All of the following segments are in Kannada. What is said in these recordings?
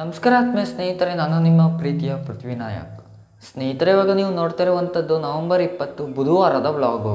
ನಮಸ್ಕಾರ ಆತ್ಮೀಯ ಸ್ನೇಹಿತರೆ, ನಾನು ನಿಮ್ಮ ಪ್ರೀತಿಯ ಪೃಥ್ವಿ ನಾಯಕ್ ಸ್ನೇಹಿತರೆ, ಇವಾಗ ನೀವು ನೋಡ್ತಾ ಇರುವಂಥದ್ದು ನವೆಂಬರ್ ಇಪ್ಪತ್ತು, ಬುಧವಾರದ ವ್ಲಾಗು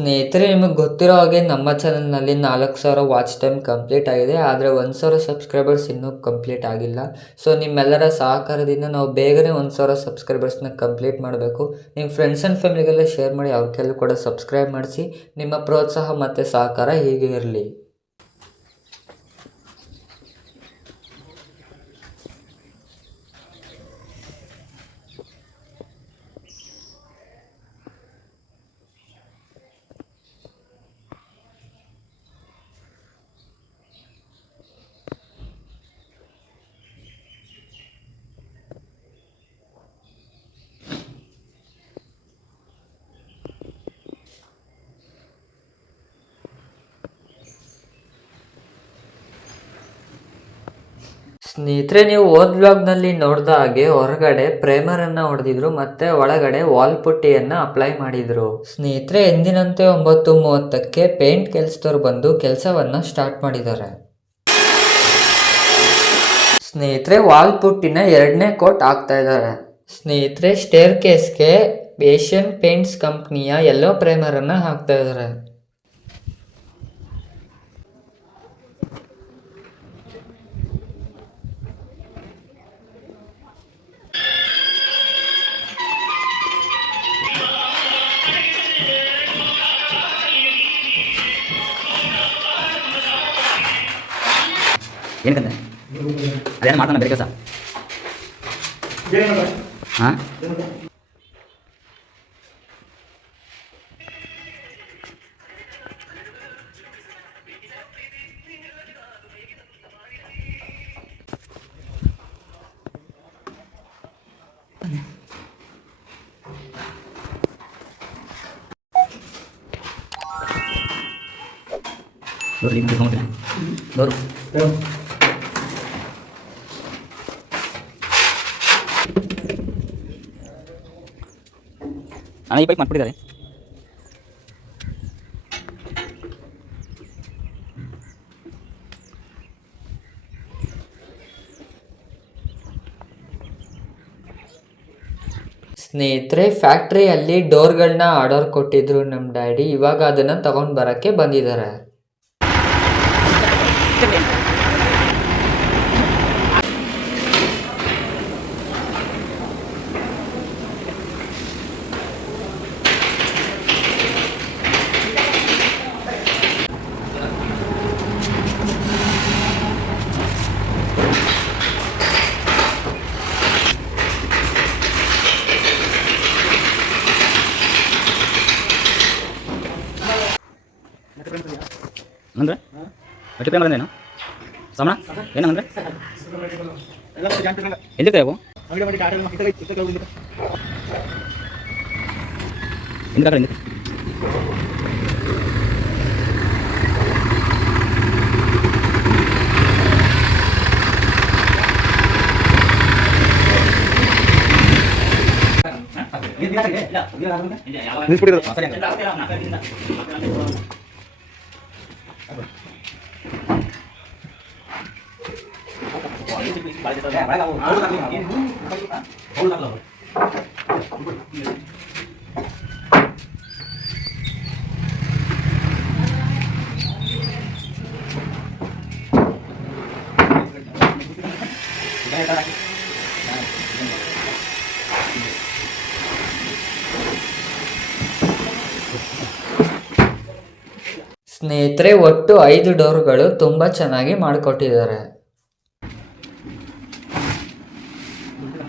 ಸ್ನೇಹಿತರೆ, ನಿಮಗೆ ಗೊತ್ತಿರೋ ಹಾಗೆ ನಮ್ಮ ಚಾನಲ್ನಲ್ಲಿ ನಾಲ್ಕು ಸಾವಿರ ವಾಚ್ ಟೈಮ್ ಕಂಪ್ಲೀಟ್ ಆಗಿದೆ. ಆದರೆ ಒಂದು ಸಾವಿರ ಸಬ್ಸ್ಕ್ರೈಬರ್ಸ್ ಇನ್ನೂ ಕಂಪ್ಲೀಟ್ ಆಗಿಲ್ಲ. ಸೊ, ನಿಮ್ಮೆಲ್ಲರ ಸಹಕಾರದಿಂದ ನಾವು ಬೇಗನೆ ಒಂದು ಸಾವಿರ ಸಬ್ಸ್ಕ್ರೈಬರ್ಸ್ನ ಕಂಪ್ಲೀಟ್ ಮಾಡಬೇಕು. ನಿಮ್ಮ ಫ್ರೆಂಡ್ಸ್ ಆ್ಯಂಡ್ ಫ್ಯಾಮಿಲಿಗೆಲ್ಲ ಶೇರ್ ಮಾಡಿ, ಅವ್ರಿಗೆಲ್ಲೂ ಕೂಡ ಸಬ್ಸ್ಕ್ರೈಬ್ ಮಾಡಿಸಿ. ನಿಮ್ಮ ಪ್ರೋತ್ಸಾಹ ಮತ್ತು ಸಹಕಾರ ಹೀಗೆ ಇರಲಿ. ಸ್ನೇಹಿತರೆ, ನೀವು ಓದ್ ಬ್ಲಾಗ್ನಲ್ಲಿ ನೋಡಿದ ಹಾಗೆ ಹೊರಗಡೆ ಪ್ರೇಮರನ್ನು ಹೊಡೆದಿದ್ರು, ಮತ್ತೆ ಒಳಗಡೆ ವಾಲ್ ಪುಟ್ಟಿಯನ್ನು ಅಪ್ಲೈ ಮಾಡಿದ್ರು. ಸ್ನೇಹಿತರೆ, ಎಂದಿನಂತೆ ಒಂಬತ್ತು ಮೂವತ್ತಕ್ಕೆ ಪೇಂಟ್ ಕೆಲಸದವ್ರು ಬಂದು ಕೆಲಸವನ್ನ ಸ್ಟಾರ್ಟ್ ಮಾಡಿದ್ದಾರೆ. ಸ್ನೇಹಿತರೆ, ವಾಲ್ ಪುಟ್ಟಿನ ಎರಡನೇ ಕೋಟ್ ಹಾಕ್ತಾ ಇದ್ದಾರೆ. ಸ್ನೇಹಿತರೆ ಸ್ಟೇರ್ ಕೇಸ್ಗೆ ಏಷ್ಯನ್ ಪೇಂಟ್ಸ್ ಕಂಪ್ನಿಯ ಎಲ್ಲೋ ಪ್ರೇಮರನ್ನು ಹಾಕ್ತಾ ಇದ್ದಾರೆ. ಏನಕ್ಕಂತೆ ಅದೇನು ಮಾಡ್ತಾನೆ ಬೇರೆ ಕೆಲಸ? ಹಾಂ? ಡೋರ್ ಲೀಕ್ ಮಾಡ್ತೀನಿ. ಡೋರು ಅಣ್ಣ, ಈ ಬೈಕ್ ಮಾಡ್ಬಿಟ್ಟಿದ್ದಾರೆ ಸ್ನೇಹಿತರೆ ಫ್ಯಾಕ್ಟ್ರಿಯಲ್ಲಿ ಡೋರ್ಗಳನ್ನ ಆರ್ಡರ್ ಕೊಟ್ಟಿದ್ರು ನಮ್ಮ ಡ್ಯಾಡಿ ಇವಾಗ ಅದನ್ನು ತಗೊಂಡು ಬರೋಕ್ಕೆ ಬಂದಿದ್ದಾರೆ. ಬಟ್ಟೆ ಪ್ರೇಮ ಏನು ಸಮಣ ಏನಂದ್ರೆ ಎಲ್ಲಿ ಅವು ಹಿಂದೆ ಕಡೆ ಹಿಂದೆ ಸ್ನೇಹಿತರೆ ಒಟ್ಟು ಐದು ಡೋರ್ಗಳು ತುಂಬಾ ಚೆನ್ನಾಗಿ ಮಾಡಿಕೊಟ್ಟಿದ್ದಾರೆ. 待ってろ。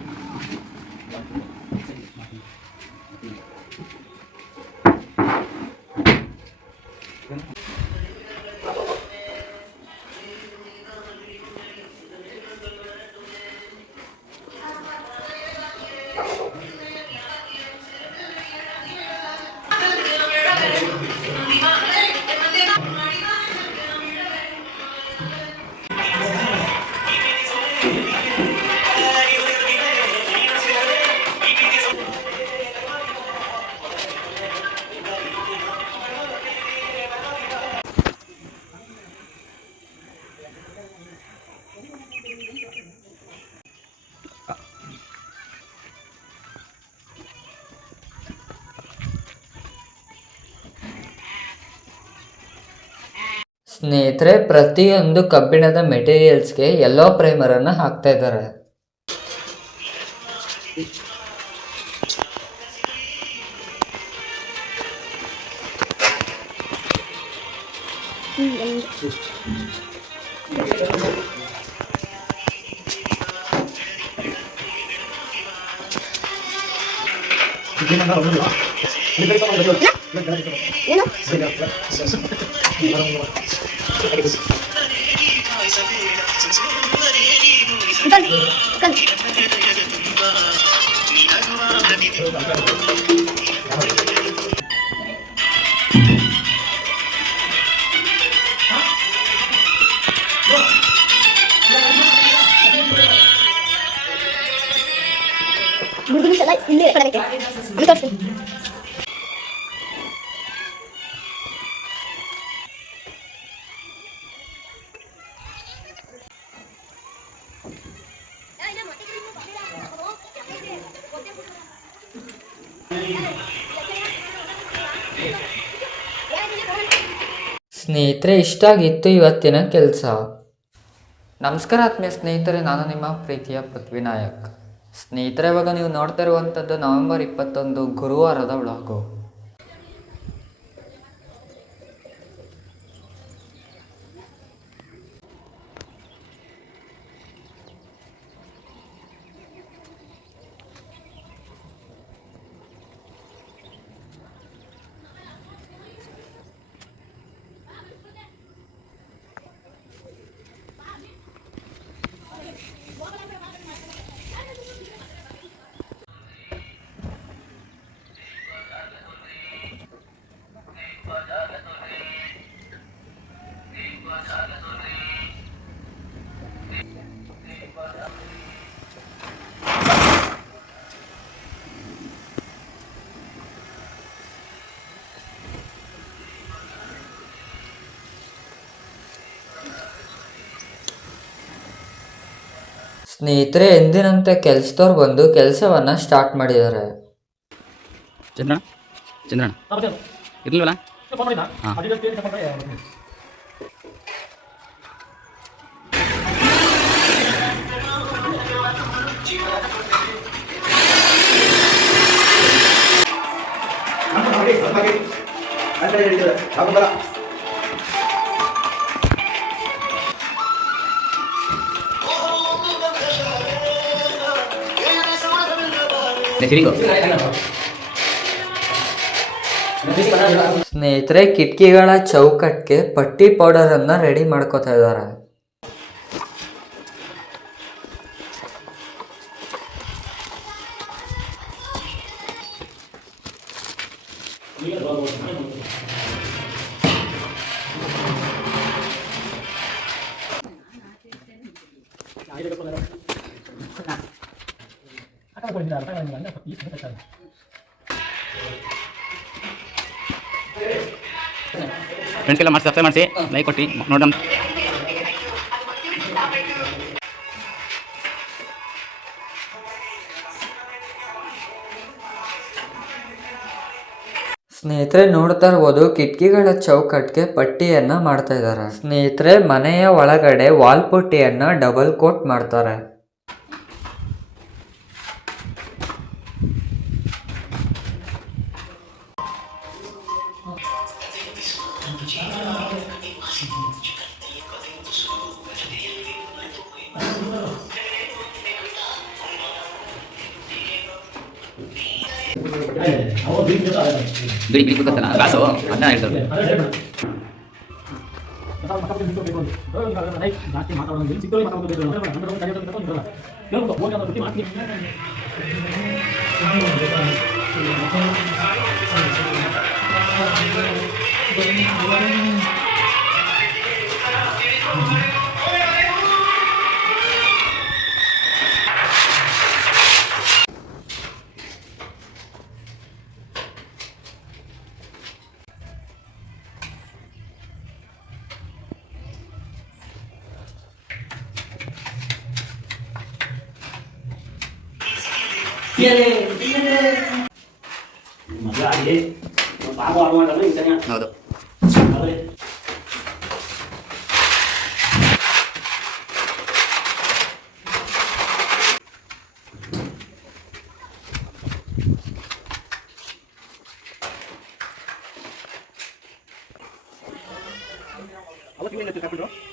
ಸ್ನೇಹಿತರೆ ಪ್ರತಿಯೊಂದು ಕಬ್ಬಿಣದ ಮೆಟೀರಿಯಲ್ಸ್ಗೆ ಎಲ್ಲೋ ಪ್ರೈಮರನ್ನು ಹಾಕ್ತಾ ಇದ್ದಾರೆ. Yan o. Ikan. kan Burgundy salah, ini ada. Ya? Ambil ಸ್ನೇಹಿತರೆ, ಇಷ್ಟಾಗಿತ್ತು ಇವತ್ತಿನ ಕೆಲಸ. ನಮಸ್ಕಾರ ಆತ್ಮೀಯ ಸ್ನೇಹಿತರೆ, ನಾನು ನಿಮ್ಮ ಪ್ರೀತಿಯ ಪೃಥ್ವಿನಾಯಕ್. ಸ್ನೇಹಿತರೆ, ಇವಾಗ ನೀವು ನೋಡ್ತಾ ಇರುವಂಥದ್ದು ನವೆಂಬರ್ ಇಪ್ಪತ್ತೊಂದು ಗುರುವಾರದ ವ್ಲಾಗು Hola, ಸ್ನೇಹಿತರೆ ಎಂದಿನಂತೆ ಕೆಲಸದವ್ರು ಬಂದು ಕೆಲಸವನ್ನು ಸ್ಟಾರ್ಟ್ ಮಾಡಿದ್ದಾರೆ. ಅಂತ ಹೇಳಿದ್ರೆ ಇರ್ಲಿಲ್ವಲ್ಲ? ಹಾಂ. ಸಿರಿಂಗು ಸ್ನೇಹಿತರೆ ಕಿಟಕಿಗಳ ಚೌಕಟ್ಟಿಗೆ ಪಟ್ಟಿ ಪೌಡರನ್ನು ರೆಡಿ ಮಾಡ್ಕೋತಾ ಇದ್ದಾರೆ. ಫ್ರೆಂಡ್ಸ್ಗೆಲ್ಲ ಮಾಡಿ ಸಬ್ಸ್ಕ್ರೈಬ್ ಮಾಡಿಸಿ. ಲೈಕ್ ಕೊಟ್ಟು ನೋಡೋಣ. ಸ್ನೇಹಿತರೆ ನೋಡ್ತಾ ಇರ್ಬೋದು ಕಿಟಕಿಗಳ ಚೌಕಟ್ಟಿಗೆ ಪಟ್ಟಿಯನ್ನ ಮಾಡ್ತಾ ಇದ್ದಾರೆ. ಸ್ನೇಹಿತರೆ ಮನೆಯ ಒಳಗಡೆ ವಾಲ್ ಪುಟ್ಟಿಯನ್ನ ಡಬಲ್ ಕೋಟ್ ಮಾಡ್ತಾರೆ. ಬಿಡಿ ಬಿಡಿ ಕೂತಲ್ಲ ಕಾಸು ಅದನ್ನ ಹೇಳ್ತಾರೆ これに憧れる。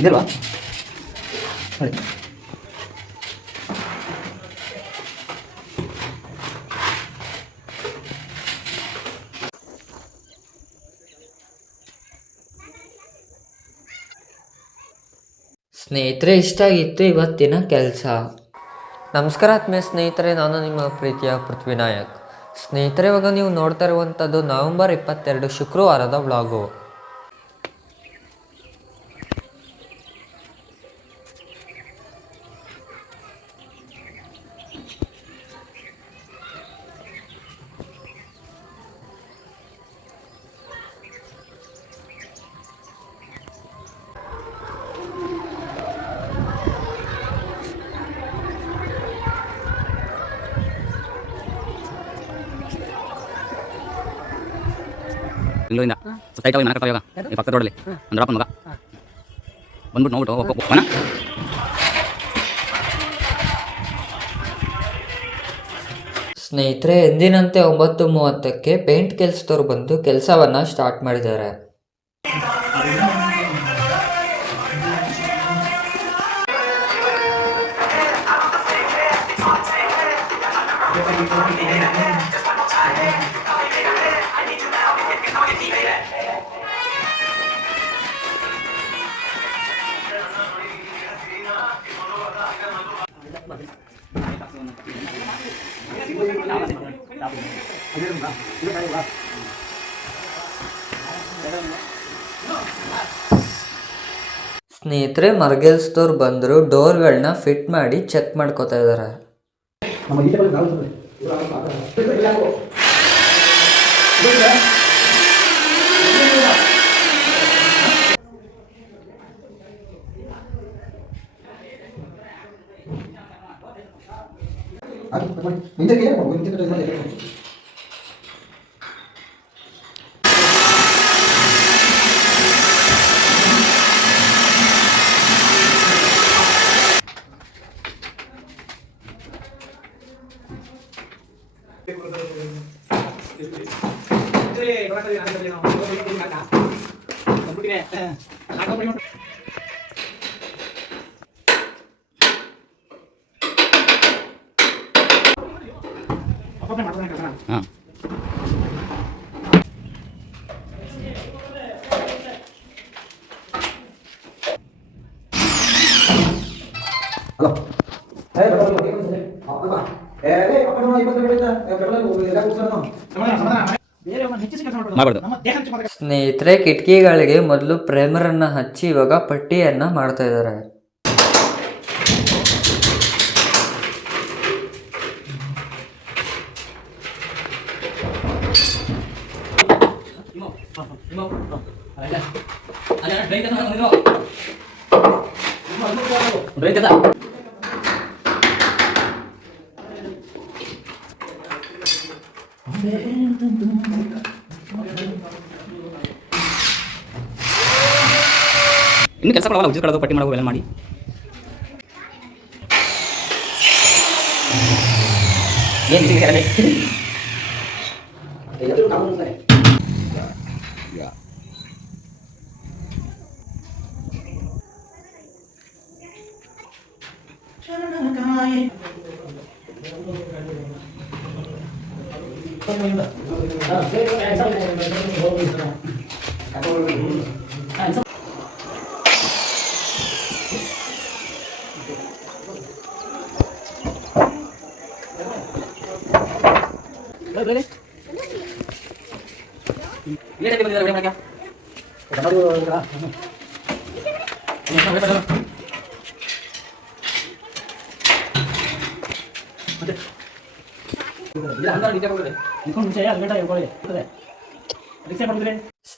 ಇದಲ್ವಾ ನೋಡಿ ಸ್ನೇಹಿತರೆ ಇಷ್ಟ ಆಗಿತ್ತು ಇವತ್ತಿನ ಕೆಲಸ. ನಮಸ್ಕಾರ ಆತ್ಮೀಯ ಸ್ನೇಹಿತರೆ ನಾನು ನಿಮ್ಮ ಪ್ರೀತಿಯ ಪೃಥ್ವಿನಾಯಕ್. ಸ್ನೇಹಿತರೆ ಇವಾಗ ನೀವು ನೋಡ್ತಾ ಇರುವಂಥದ್ದು ನವೆಂಬರ್ ಇಪ್ಪತ್ತೆರಡು ಶುಕ್ರವಾರದ ವ್ಲಾಗು. ಬೆಂಗಳೂರಿಂದ ಸೊಸೈಟಿ ಮನೆ ಕರ್ತಾವಾಗ ಈ ಪಕ್ಕದ ರೋಡಲ್ಲಿ. ಒಂದು ಮಗ. ಬಂದ್ಬಿಟ್ಟು ನೋಡ್ಬಿಟ್ಟು ಹೋಗ್- ಹೋಗ್- ಸ್ನೇಹಿತರೆ ಎಂದಿನಂತೆ ಒಂಬತ್ತು ಮೂವತ್ತಕ್ಕೆ ಪೇಂಟ್ ಕೆಲಸದವ್ರು ಬಂದು ಕೆಲಸವನ್ನು ಸ್ಟಾರ್ಟ್ ಮಾಡಿದ್ದಾರೆ. ಸ್ನೇಹಿತರೆ ಮರ್ಗೆಲ್ಸ್ದವ್ರು ಬಂದರು ಡೋರ್ಗಳನ್ನ ಫಿಟ್ ಮಾಡಿ ಚೆಕ್ ಮಾಡ್ಕೋತಾ ಇದ್ದಾರೆ ಹಾಂ ಮಾಡಬಾರ್ದು ಸ್ನೇಹಿತರೆ ಕಿಟಕಿಗಳಿಗೆ ಮೊದಲು ಪ್ರೈಮರನ್ನು ಹಚ್ಚಿ ಇವಾಗ ಪಟ್ಟಿಯನ್ನ ಮಾಡ್ತಾ ಇದ್ದಾರೆ ಡ್ರೈ ಇನ್ನು ಕೆಲಸ ಕೊಡಲ್ಲ ಉಜ್ಜಿ ಕಳೆದು ಪಟ್ಟಿ ಮಾಡೋದು ಎಲ್ಲ ಮಾಡಿ ಏನು ಬಿಸಿ ಇರಲಿ ಏನು ಬಂದಿದ್ದಾರೆ ರೆಡಿ ಮಾಡಕ್ಕೆ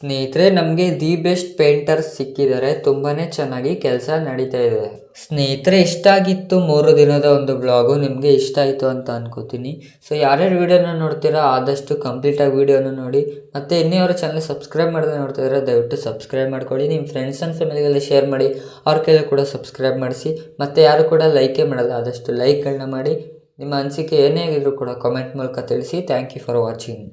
ಸ್ನೇಹಿತರೆ, ನಮಗೆ ದಿ ಬೆಸ್ಟ್ ಪೇಂಟರ್ಸ್ ಸಿಕ್ಕಿದ್ದಾರೆ. ತುಂಬಾ ಚೆನ್ನಾಗಿ ಕೆಲಸ ನಡೀತಾ ಇದೆ. ಸ್ನೇಹಿತರೆ, ಇಷ್ಟ ಆಗಿತ್ತು ಮೂರು ದಿನದ ಒಂದು ಬ್ಲಾಗು ನಿಮಗೆ ಇಷ್ಟ ಆಯಿತು ಅಂತ ಅನ್ಕೋತೀನಿ. ಸೊ ಯಾರ್ಯಾರು ವೀಡಿಯೋನ ನೋಡ್ತೀರಾ, ಆದಷ್ಟು ಕಂಪ್ಲೀಟಾಗಿ ವೀಡಿಯೋನ ನೋಡಿ. ಮತ್ತು ಇನ್ನೇವರ ಚಾನಲ್ ಸಬ್ಸ್ಕ್ರೈಬ್ ಮಾಡಿದ್ರೆ ನೋಡ್ತಾ ಇದ್ದಾರೆ ದಯವಿಟ್ಟು ಸಬ್ಸ್ಕ್ರೈಬ್ ಮಾಡ್ಕೊಳ್ಳಿ. ನಿಮ್ಮ ಫ್ರೆಂಡ್ಸ್ ಆ್ಯಂಡ್ ಫ್ಯಾಮಿಲಿಗೆಲ್ಲ ಶೇರ್ ಮಾಡಿ, ಅವ್ರ ಕೈಲಿ ಕೂಡ ಸಬ್ಸ್ಕ್ರೈಬ್ ಮಾಡಿಸಿ. ಮತ್ತು ಯಾರು ಕೂಡ ಲೈಕೇ ಮಾಡಲ್ಲ, ಆದಷ್ಟು ಲೈಕ್ಗಳನ್ನ ಮಾಡಿ. ನಿಮ್ಮ ಅನಿಸಿಕೆ ಏನೇ ಆಗಿದ್ರು ಕೂಡ ಕಾಮೆಂಟ್ ಮೂಲಕ ತಿಳಿಸಿ. Thank you for watching